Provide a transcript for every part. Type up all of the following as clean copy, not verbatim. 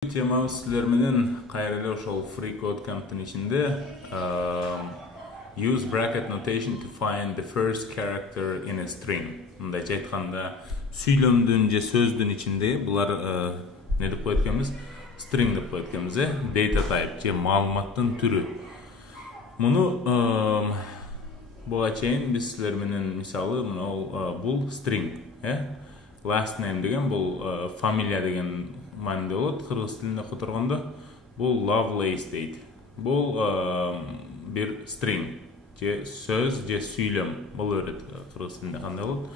Темамыз сіздер менен кайрылуу ошол free code camp'тын ичинде use bracket notation to find the first character in a string. Мындайча айтканда сүйлөмдүн же сөздүн ичинде булар не деп коет экенбиз? String деп коет экенбиз, data type же маалыматтын түрү. Муну буга чейин биз силер менен мисалы бул string, last name деген бул фамилия деген мааниде болот. Кыргыз тилинде которгондо бул Lovelace дейт. Бул бир string же сөз же сүйлөм боло берет кыргыз тилинде кандай болот.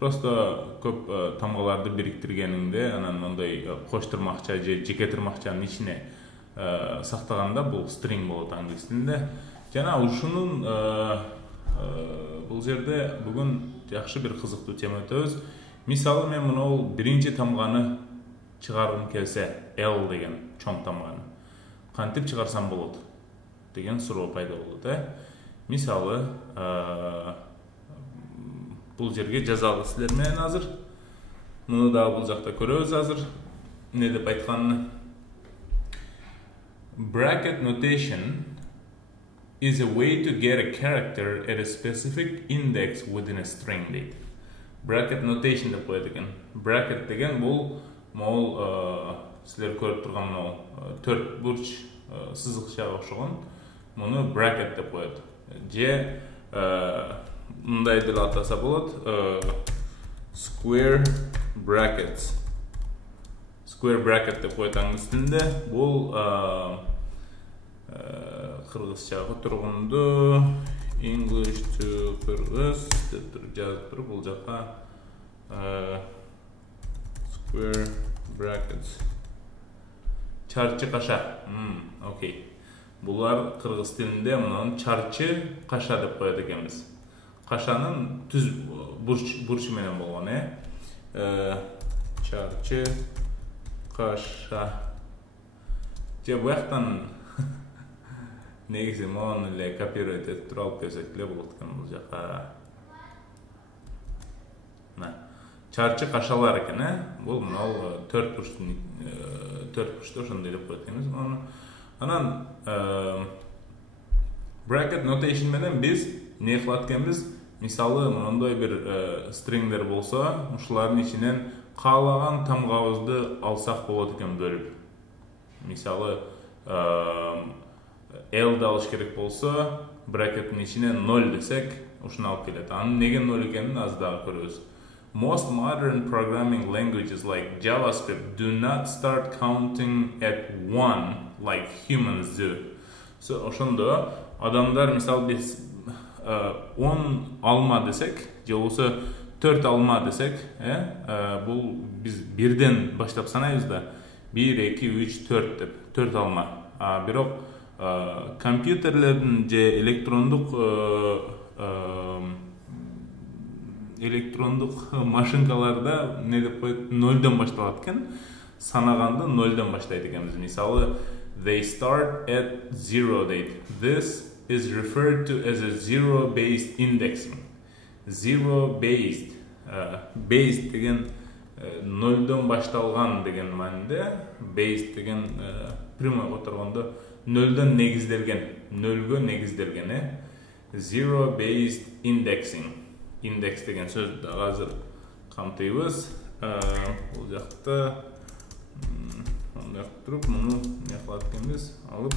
Просто көп тамгаларды бириктиргениңде анан мондай коштурмакча же жеке тырмакчанын ичине сактаганда бул string болот англис тилинде. Жана ушунун бул жерде бүгүн жакшы бир кызыктуу тема өтөбүз. Мисалы мен мына биринчи тамганы чыгаргым келсе, L деген чоң тамганы кантип чыгарсам болот деген суроо пайда болот, Мисалы, бул жерге жазалы силер менен азыр. Муну дагы бул жакта көрөбүз азыр. Не деп айтканын? Bracket notation is a way to get a character at a specific index within a string дейт. Bracket notation деп коет экен. Bracket деген бул силер көрүп турган төрт бурч сызыкчага окшогон. Муну bracket деп коет. Же мындай деп атаса болот. Square brackets. Square bracket деп коет англис тилинде. Бул кыргызча которгондо English to Kyrgyz деп жазып туруп бул жака square brackets. Чарчы каша. Окей. Булар кыргыз тилинде мунун чарчы каша деп коет экенбиз. Кашанын түз бурчу менен болгон, Чарчы каша. Же буяктан негизи мону эле копировать этип туруп алып келсек эле болот экен бул жака. Чарчы кашалар экен, Бул төрт бурчту ошондой деп коет экенбиз. Анан bracket notation менен биз не кылат экенбиз? Мисалы, мондой бир стрингдер болсо, ушулардын ичинен каалаган тамгабызды алсак болот экен бөлүп. Мисалы, L да алыш керек болсо, бракеттин ичине 0 десек, ушуну алып келет. Анын неге 0 экенин аз дагы көрөбүз. Most modern programming languages like JavaScript do not start counting at 1 like humans do. So, ошондо адамдар мисалы биз 10 алма десек, же болсо 4 алма десек, бул биз бирден баштап санайбыз да. 1, 2, 3, 4 деп, 4 алма. Бирок компьютерлердин же электрондук машинкаларда не деп коет, 0дон башталат экен. Санаганды 0дон баштайт экенбиз. Мисалы, they start at 0 дейт. This is referred to as a zero-based indexing. Zero-based. Based деген 0дон башталган деген мааниде. Based деген прямой которгондо 0дон негизделген, 0гө негизделген, Zero-based indexing. Index деген сөздү азыр камтыйбыз. Бул жакта мындай туруп, муну не кылат экенбиз? Алып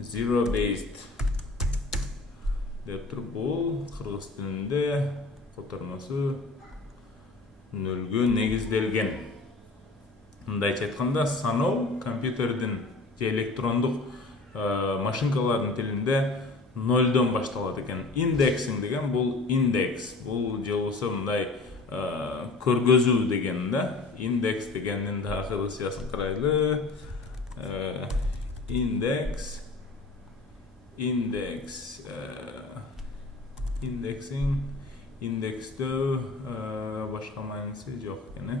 zero-based деп туруп, бул кыргыз тилинде котормосу 0гө негизделген. Мындайча айтканда, саноо компьютердин же электрондук машинкалардын тилинде 0дон башталат экен. Indexing деген бул индекс. Бул же болсо мындай көргөзүү деген да. Индекс дегендин да кыргызчасын карайлы. Indexing, индекстөө башка мааниси жок экен.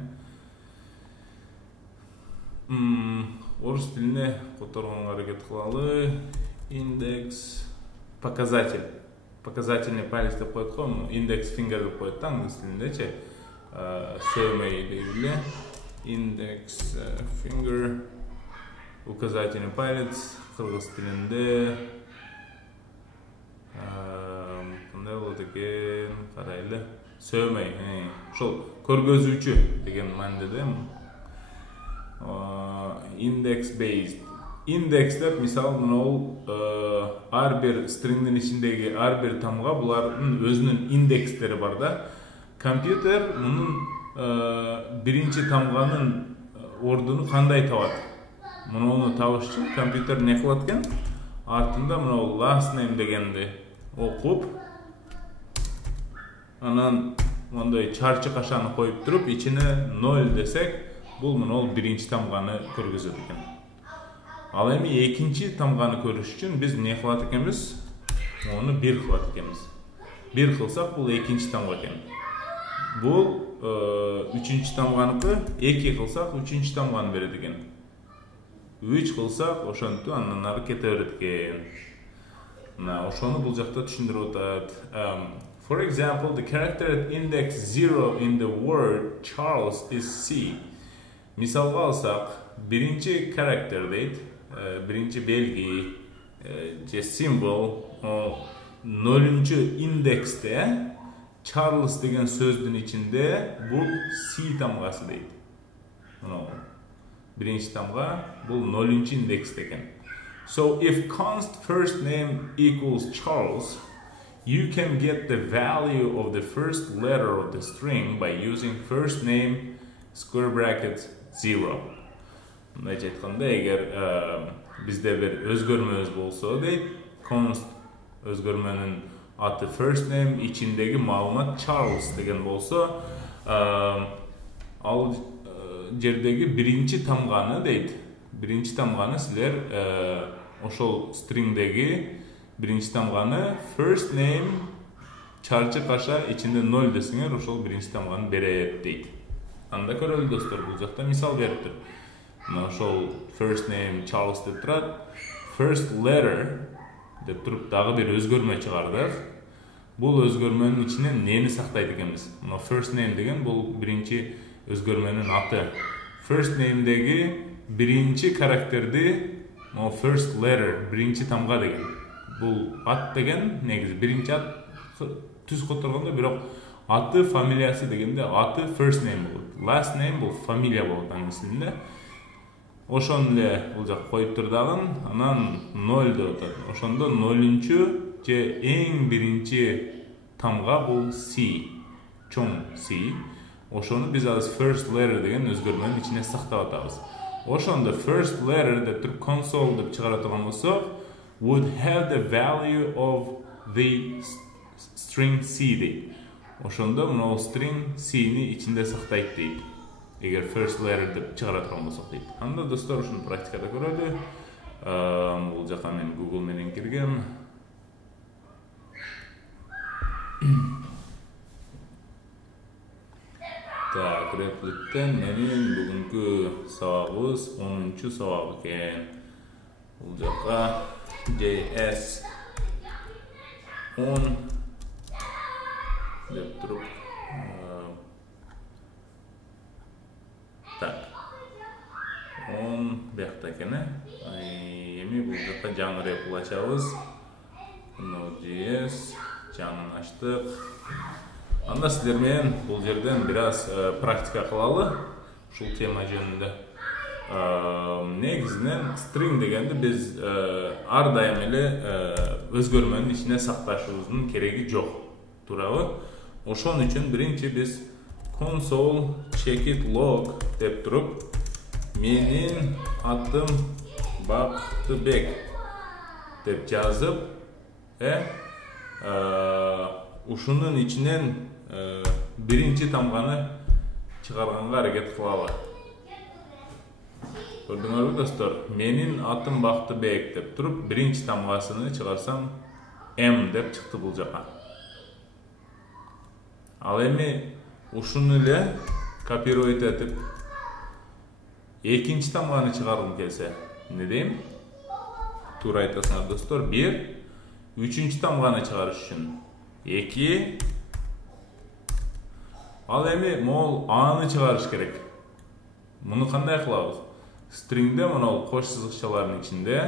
Орус тилине которгонго аракет кылалы. Индекс показатель. Показательный палец деп коет го, индекс finger деп коет англис тилиндечи. Сөймөй дейли. Индекс finger указательный палец кыргыз тилинде кандай болот экен, карайлы. Сөмөй, ошол көргөзүүчү деген мааниде. Index based. Index деп мисалы мынау ар бир стрингдин ичиндеги ар бир тамга булардын өзүнүн индекстери бар да. Компьютер мунун биринчи тамганын ордуну кандай табат? Муну табыш үчүн компьютер не кылат экен? Артында мынау last name дегенди окуп, анан мондай чарчы кашаны коюп туруп, ичине 0 десек, бул мынау биринчи тамганы көргөзөт экен. Ал эми экинчи тамганы көрүш үчүн биз не кылат экенбиз? Муну 1 кылат экенбиз. 1 кылсак бул экинчи тамга экен. Бул үчүнчү тамганыкы, 2 кылсак үчүнчү тамганы берет экен. 3 кылсак ошентип андан ары кете берет экен. Мына ошону бул жакта түшүндүрүп атат. For example, the character at index 0 in the word Charles is C. Мисалга алсак, биринчи character дейт, биринчи белги, же символ 0-чу индексте Charles деген сөздүн ичинде бул C тамгасы дейт. Биринчи тамга бул 0-чу индексте экен. So if const first name equals Charles, you can get the value of the first letter of the string by using first name square bracket 0. Мындайча айтканда, эгер бизде бир өзгөрмөбүз болсо дейт, const өзгөрмөнүн аты first name ичиндеги маалымат Charles деген болсо, ал жердеги биринчи тамганы дейт. Биринчи тамганы силер ошол стрингдеги биринчи тамганы first name чарчы каша ичинде 0 десеңер, ошол биринчи тамганы берет дейт. Анда көрөлү достор, бул жакта мисал бериптир. Мына ошол first name Charles деп турат, first letter деп туруп дагы бир өзгөрмө чыгардык. Бул өзгөрмөнүн ичинен нени сактайт экенбиз? Мына first name деген бул биринчи өзгөрмөнүн аты. First name'деги биринчи карактерди, мына first letter, биринчи тамга деген. Бул ат деген негизи биринчи ат түз которгондо, бирок аты, фамилиясы дегенде аты first name болот. Last name бул фамилия болот англис тилинде. Ошону эле бул жак коюп турдагын, анан 0 деп атат. Ошондо 0-чу же эң биринчи тамга бул C, чоң C. Ошону биз азыр first letter деген өзгөрмөнүн ичине сактап атабыз. Ошондо first letter деп туруп console деп чыгара турган болсок, would have the value of the string C дейт. Ошондо мына string C-ни ичинде сактайт дейт. Эгер first letter деп чыгара турган болсок дейт. Анда достор ушуну практикада көрөлү. Бул жака мен Google менен киргем. Так, репликтен менин бүгүнкү сабагыбыз 10-чу сабак экен. Бул жака JS 10 деп туруп, так, 10 бuyakta экен. Эми бул жака жаңы репл ачабыз. Node.js жаңын ачтык. Анда силер менен бул жерден бир аз практика кылалы ушул тема жөнүндө. Негизинен string дегенди биз ар дайым эле өзгөрмөнүн ичине сакташыбыздын кереги жок, туурабы? Ошон үчүн биринчи биз console checkit log деп туруп, менин атым Бактыбек деп жазып, ушунун ичинен биринчи тамганы чыгарганга аракет кылалы. Көрдүңөрбү достор? Менин атым Бактыбек деп туруп, биринчи тамгасыны чыгарсам M деп чыкты бул жака. Ал эми ушуну эле копировать этип экинчи тамганы чыгаргым келсе, эмне дейм? Туура айтасыңар достор. 1, үчүнчү тамганы чыгарыш үчүн 2. Ал эми могул аны чыгарыш керек. Муну кандай кылабыз? Stringde mынау кош сызыкчалардын ичинде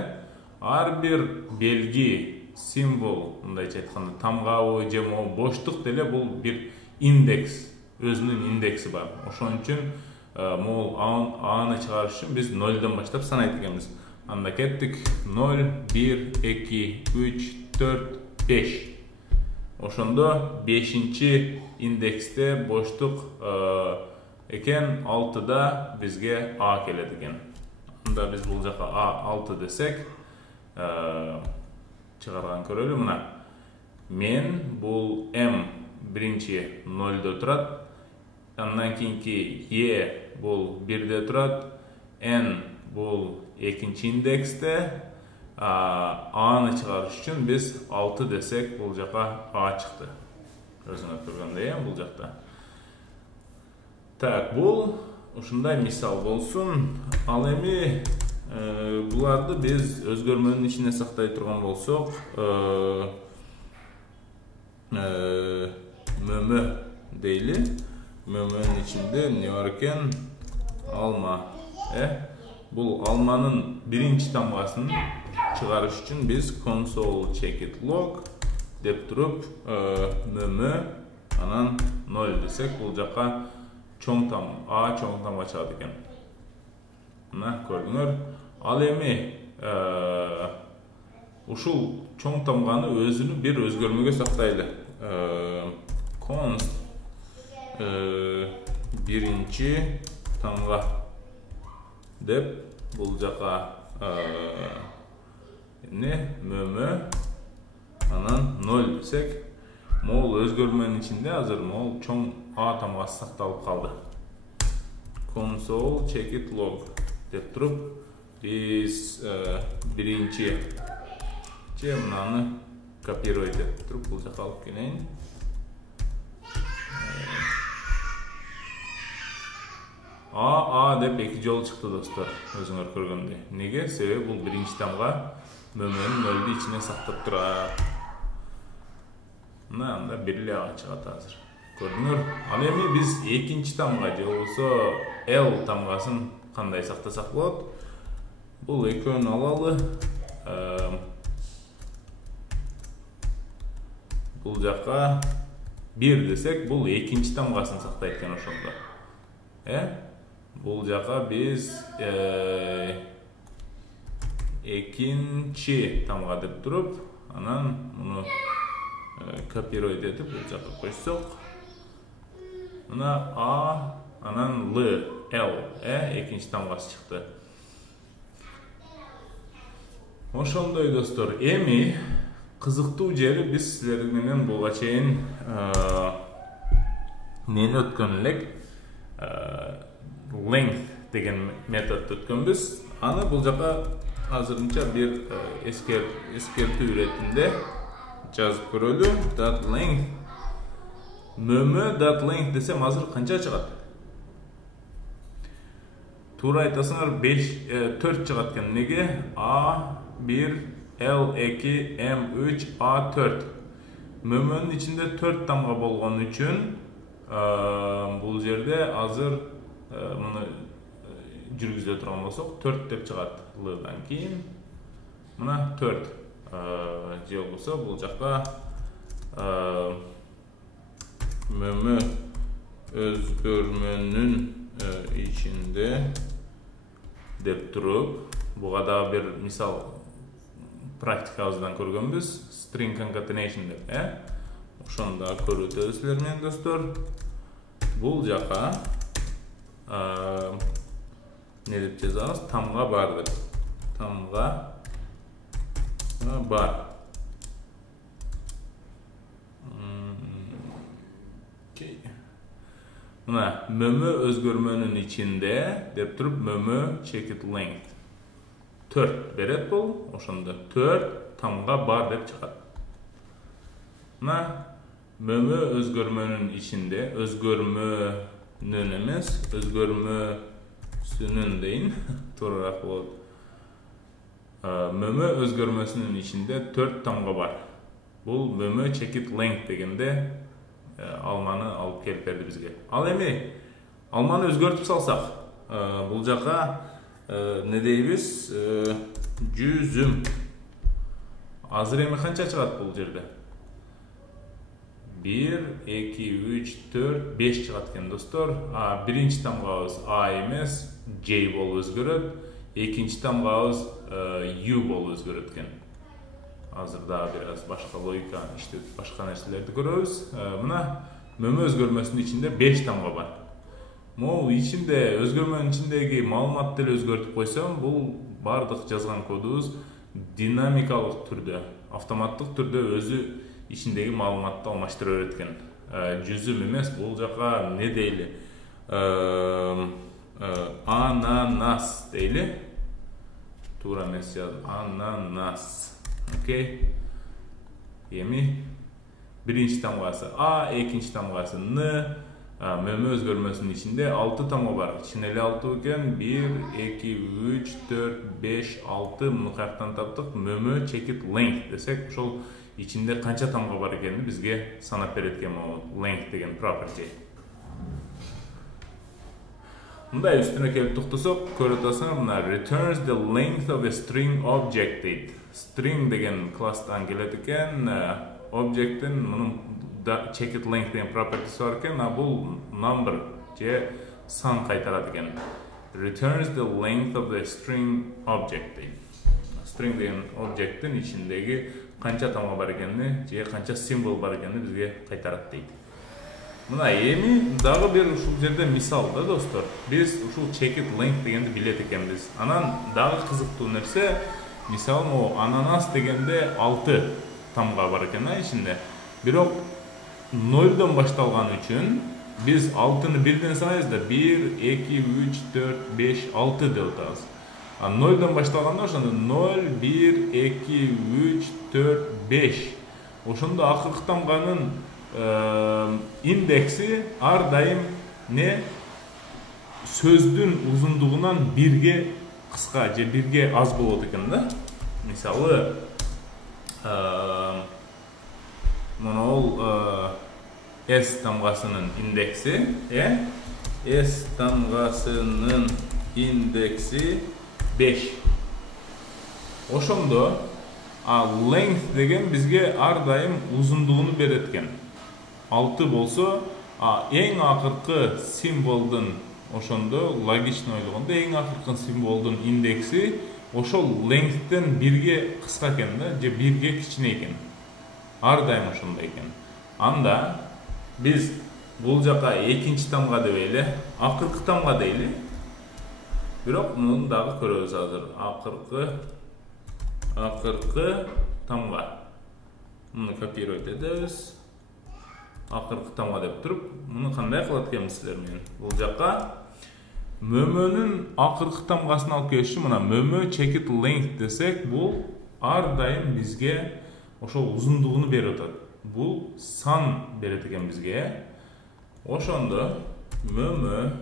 ар бир белги, символ, мындайча айтканда тамгабы же боштук деле бул бир индекс, өзүнүн индекси бар. Ошон үчүн могул аны чыгарыш үчүн биз 0дон баштап санайт экенбиз. Анда кеттик 0, 1, 2, 3, 4, 5. Ошондо 5-чи индексте боштук экен, 6да бизге A келет экен. Анда биз бул жака A6 десек, чыгарган көрөлү. Мына мен бул M биринчи 0до турат, андан кийинки E бул 1де турат, N бул экинчи индексте, A'ны чыгарыш үчүн биз 6 десек, бул жака A чыкты. Өзүңөр көргөндөй, бул жакта. Так, бул ушундай мисал болсун. Ал эми буларды биз өзгөрмөнүн ичине сактай турган болсок, мөмө дейли. Мөмөнүн ичинде эмне бар экен? Алма. Бул алманын биринчи тамгасын чыгарыш үчүн биз console checkit log деп туруп, мөмө анан 0 десек, бул жака чоң тамга чыгат экен. Мына көрдүңөр. Ал эми ушул чоң тамганы өзүнү бир өзгөрмөгө сактайлы. Const биринчи тамга деп бул жака мөмө анан 0 десек, могул өзгөрмөнүн ичинде азыр могул чоң A тамгасы сакталып калды. Console checkit log деп туруп, биз биринчи мынаны копировать деп туруп бул жака алып келейин. A деп эки жолу чыкты достор, өзүңөр көргөндөй. Неге? Себеби бул биринчи тамга мөмөнүн 0ду ичине сактап турат. Мына анда бир эле A чыгат азыр. Көрдүңөр. Ал эми биз экинчи тамга же болбосо L тамгасын кандай сактасак болот? Бул экөөнү алалы. Бул жака 1 десек, бул экинчи тамгасын сактайт экен ошондо. Бул жака биз экинчи тамга деп туруп, анан муну копировать этип бул жака койсок, мына A анан L экинчи тамгасы чыкты. Ошондой достор. Эми кызыктуу жери биз силер менен буга чейин нени өткөн элек? Length деген метод өткөнбүз. Аны бул жака азырынча бир эскертүү иретинде жазып көрөлү. .length мөмө .length десем азыр канча чыгат? Туура айтасыңар, 4 чыгат экен. Неге? A1, L2, M3, A4. Мөмөнүн ичинде 4 тамга болгон үчүн бул жерде азыр муну жүргүзө турган болсок 4 деп чыгат. Лдан кийин мына 4 же болбосо бул жака мөмө өзгөрмөнүн ичинде деп туруп, буга да бир мисал практикабыздан көргөнбүз, string concatenation деп, ошондо көрүп силер менен достор. Бул жака не деп жазабыз? Тамга бар деп. Тамга бар. Мына мөмө өзгөрмөнүн ичинде деп туруп, мөмө checkit length 4 берет бул. Ошондо 4 тамга бар деп чыгат. Мына мөмө өзгөрмөнүн ичинде, өзгөрмөнүн эмес, өзгөрмөсүнүн дейин, туурараак болот. Мөмө өзгөрмөсүнүн ичинде 4 тамга бар. Бул мөмө checkit length дегенде алманы алып келип берди бизге. Ал эми алманы өзгөртүп салсак, бул жака ne deybiz? Жүзүм. Азыр эми канча чыгат бул жерде? 1, 2, 3, 4, 5 чыгат экен достор. Биринчи тамгабыз A эмес, J болуп өзгөрөт. Экинчи тамгабыз U болуп өзгөрөт экен. Азыр да бир аз башка логика иштетип башка нерселерди көрөбүз. Мына мөмө өзгөрмөсүнүн ичинде 5 тамга бар. Могу ичинде өзгөрмөнүн ичиндеги маалыматты эле өзгөртүп койсом, бул бардык жазган кодубуз динамикалык түрдө, автоматтык түрдө өзү ичиндеги маалыматты алмаштыра берет экен. Жүзүм эмес, бул жака не дейли? Ананас дейли. Туура эмес жазып, ананас. Окей. Эми биринчи тамгасы А, экинчи тамгасы Н. Мөмө өзгөрмөсүнүн ичинде 6 тамга бар. Чын эле 6 экен. 1, 2, 3, 4, 5, 6. Муну каяктан таптык? Мөмө чекит length десек, ошол ичинде канча тамга бар экенин бизге санап берет экен могу length деген property. Мындай үстүнө келип токтосок, көрүп атасыңар, мына returns the length of a string object дейт. String деген класстан келет экен, object'in мунун checked length деген property'si бар экен, бул number же сан кайтарат экен. Returns the length of the string object дейт. String деген object'in ичиндеги канча тамга бар экенин же канча символ бар экенин бизге кайтарат дейт. Мына эми дагы бир ушул жерде мисал да достор. Биз ушул checked length дегенди билет экенбиз. Анан дагы кызыктуу нерсе, мисалы могу ананас дегенде 6 тамга бар экен ичинде. Бирок 0дон башталган үчүн биз 6-ны 1ден санайбыз да 1, 2, 3, 4, 5, 6 деп атабыз. 0дон башталганда ошондо 0, 1, 2, 3, 4, 5. Ошондо акыркы тамганын индекси ар дайым не сөздүн узундугунан 1ге кыска же 1ге аз болот экен да. Мисалы монол S тамгасынын индекси, S тамгасынын индекси 5. Ошондо length деген бизге ар дайым узундугуну берет экен. 6 болсо, эң акыркы символдун ошондо логично ойлогондо эң акыркы символдун индекси ошол length'тен 1ге кыска экен да, же 1ге кичине экен. Ар дайым ошондой экен. Анда биз бул жака экинчи тамга дебейли, акыркы тамга дейли. Бирок муну дагы көрөбүз азыр. Акыркы тамга. Муну копировать эдебиз. Акыркы тамга деп туруп, муну кандай кылат экенсиздер менен? Бул жака мөмөнүн акыркы тамгасын алып келиш үчүн мына мөмө checked length десек, бул ар дайым бизге ошол узундугуну берип атат. Бул сан берет экен бизге. Ошондо мөмө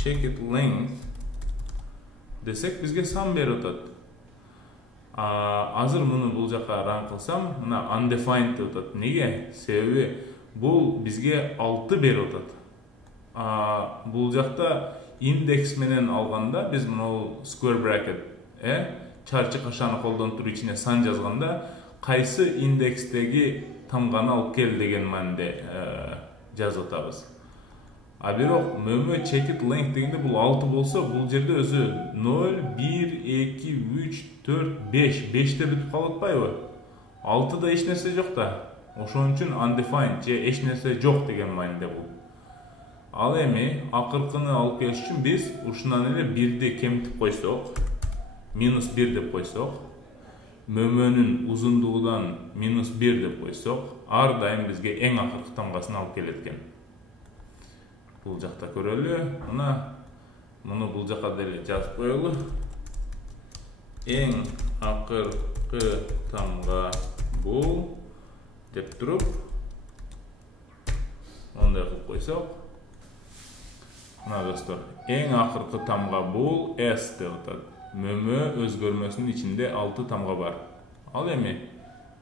checked length десек бизге сан берип атат. Азыр муну бул жака run кылсам, мына undefined деп атат. Неге? Себеби бул бизге 6 берип атат. Бул жакта индекс менен алганда биз мына square bracket, чарчы кашаны колдонуп туруп ичине сан жазганда кайсы индекстеги тамганы алып кел деген мааниде жазып атабыз. Бирок мөмө checked length дегенде бул 6 болсо, бул жерде өзү 0, 1, 2, 3, 4, 5. 5те бүтүп калып атпайбы? 6да эч нерсе жок да. Ошон үчүн undefined же эч нерсе жок деген мааниде бул. Ал эми акыркыны алып келиш үчүн биз ушунан эле 1ди кемитип койсок, -1 деп койсок, мөмөнүн узундугунан -1 деп койсок, ар дайым бизге эң акыркы тамгасын алып келет экен. Бул жакта көрөлү. Мына муну бул жака деле жазып коелу. Эң акыркы тамга бул деп туруп, ондай кылып койсок, мына достор, эң акыркы тамга бул S деп атат. Мөмө өзгөрмөсүнүн ичинде 6 тамга бар. Ал эми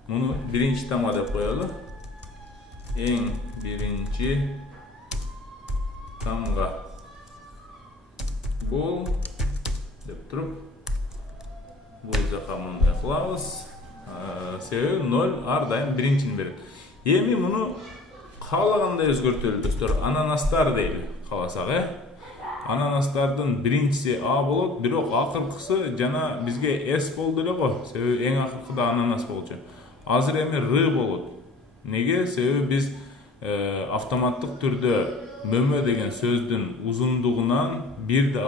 муну биринчи тамга деп коелу. Эң биринчи тамга бул деп тұрып, бұл жаққа мұндай қылабыз. Себебі 0 ардайым біріншін береді. Еми мұны қалағандай өзгертелі достар. Ананастар дейді қаласақ, ананастардың біріншісі А болады, бірақ ақырқысы жана бізге S болды эле ғой. Себебі ең ақырқыда ананас болчу. Азыр эми Р болады. Неге? Себебі біз автоматтық түрдө мөмө деген сөздің ұзындығынан бірді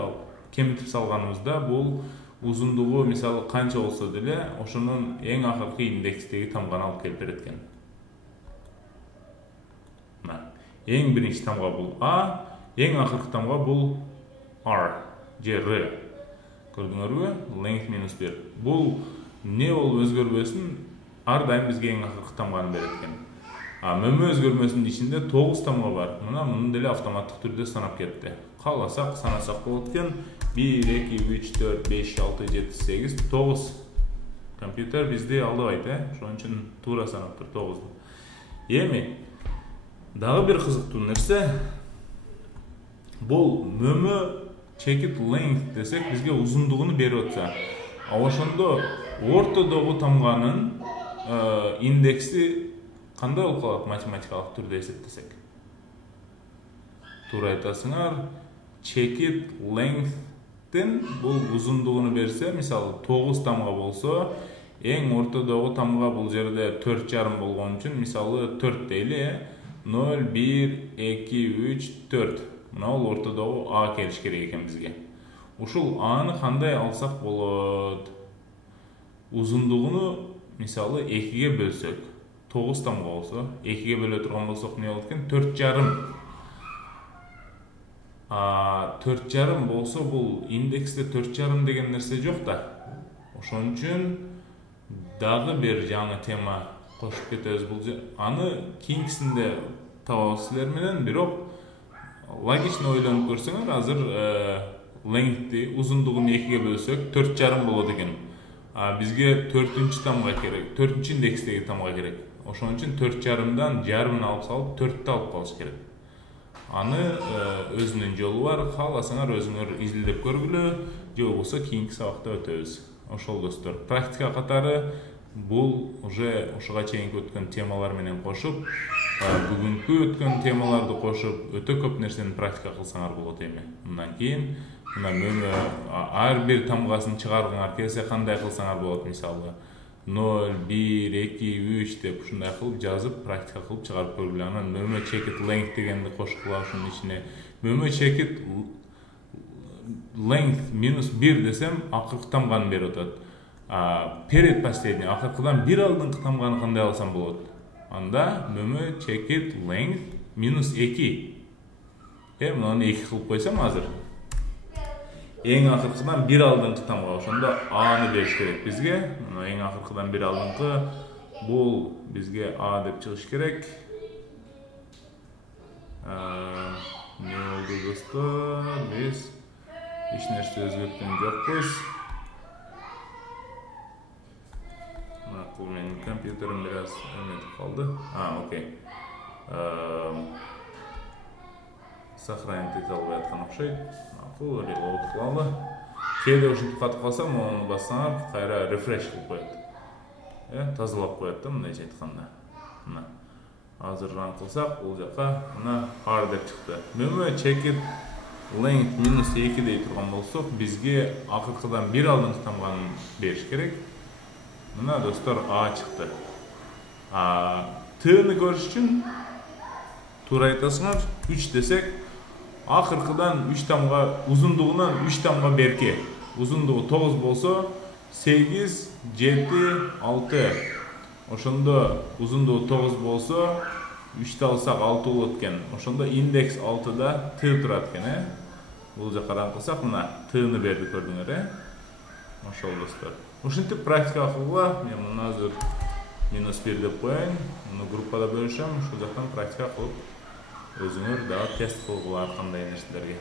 кемітіп салғанымызда, бұл ұзындығы мысалы қанша болса деле, ошонун ең ақырқы индекстегі тамғаны алып келіп береткен. Ең бірінші тамға бұл А, ең ақырқы тамға бұл R, же R. Көрдіңер бе? Length минус 1. Бұл не ол өзгербесін, ардайым бізге ең ақырқы тамғаны береткен. Мөмө өзгермесінің ішінде 9 тамға бар. Мұны деле автоматтық түрде санап кетті. Қаласақ, санасақ болаткен 1, 2, 3, 4, 5, 6, 7, 8, 9. Компьютер бізде алдыбайды, шоның үшін тура санап тұр 9. Еми, дағы бір қызықтуу нерсе, бұл мөмө checked length десек, бізге ұзындығыны беріп отса. Ошондо ортодогу тамганын индекси қандай болып қалады математикалық түрде есептесек? Тура айтасыңар, checked length-тен бұл ұзындығыны берсе, мысалы 9 тамға болса, ең ортодогу тамға бұл жерде 4,5 болған үшін, мысалы 4 дейлі, 0, 1, 2, 3, 4. Мына ол ортодогу А келіш керек екен бізге. Ушул Аны қандай алсақ болады? Ұзындығыны, мысалы 2-ге бөлсек. 9 тамға болса, 2-ге бөле тұрған болсақ не болады екен? 4,5. 4,5 болса, бұл индексте 4,5 деген нәрсе жоқ та. Ошон үчүн дагы бир жаңы тема кошуп кетебиз. Бул аны кийинкисинде табабыз силер менен, бирок логично ойлонуп көрсөңөр, азыр length'ти узундугун 2-ге бөлсөк 4,5 болот экен. Бизге 4-чү тамга керек, 4-чү индекстеги тамга керек. Ошон үчүн 4,5-дан жарымын алып салып 4-тө алып калыш керек. Аны өзүнүн жолу бар, кааласаңар өзүңөр изилдеп көргүлө, же болбосо кийинки сабакта өтөбүз. Ошол достор, практика катары бул уже ошого чейинки өткөн темалар менен кошуп, бүгүнкү өткөн темаларды кошуп, өтө көп нерсени практика кылсаңар болот эми. Мындан кийин мына мөмө ар бир тамгасын чыгаргыңар келсе кандай кылсаңар болот, мисалы 0, 1, 2, 3 деп ушундай кылып жазып, практика кылып чыгарып көргүлө. Анан мөмө checked length дегенди кошкула ушунун ичине. Мөмө checked length минус 1 десем, акыркы тамганы берип атат. Перед последний, акыркыдан бир алдыңкы тамганы кандай алсам болот? Анда мөмө checked length минус 2. Мынаны 2 кылып койсам азыр. Ең ақырқыдан бір алдыңқы тамға, ошонда Аны беріш керек бізге. Ең ақырқыдан бір алдыңқы, бұл бізге А деп чыгыш керек. Не oldu достор? Біз еш нәрсе өзгерткен жоқпыз. Менің компьютерім biraz өметіп қалды. Окей. Сохранить ете албай жатқан окшойт. Reload қылалы. Кейде ушинтип катып калсам, оны бассаңар, кайра refresh кылып коет. Тазалап коет да, мындайча айтканда. Мына. Азыр ран кылсак, бул жака мына R деп чыкты. Мөмө checked length минус 2 дей турган болсок, бизге акыркыдан бир алдыңкы тамганын бериш керек. Мына достор А чыкты. Т-ны көрүш үчүн туура айтасыңар, 3 десек, акыркыдан 3 тамга, узундугунан 3 тамга берке. Узундугу 9 болсо, 8, 7, 6. Ошондо узундугу 9 болсо, 3-тө алсак 6 болот экен. Ошондо индекс 6-да Т турат экен, Бул жакадан кылсак, мына Т-ны берди, көрдүңөр, Ошол достор. Ушинтип практика кылгыла, мен муну азыр минус 1 деп коеюн. Муну группада бөлүшөм, ушул жактан практика кылып өзүңөр дагы тест кылгыла кандай нерселерге.